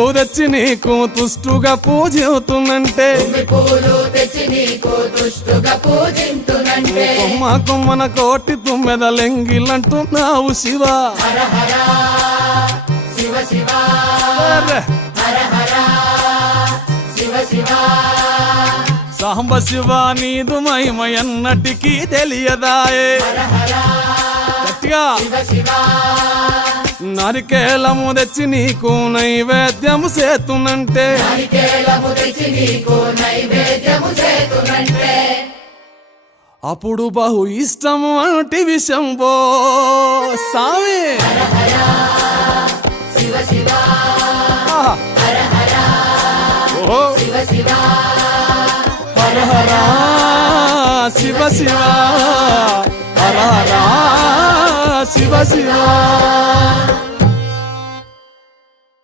పూలు తెచ్చి నీకు తుష్టుగా పూజిస్తున్నంటే కొమ్మ కొమ్మన కోటి తుమ్మెద లెంగిలంటున్నావు శివ సాంబ శివ నీదు మహిమయన్నటికీ తెలియదాయే గట్టిగా నారికేళము తెచ్చి నీకు నైవేద్యము చేతునంటే అప్పుడు బహు ఇష్టము అంటే విషంబో సామి హర హర శివ శివ హర హర శివ శివ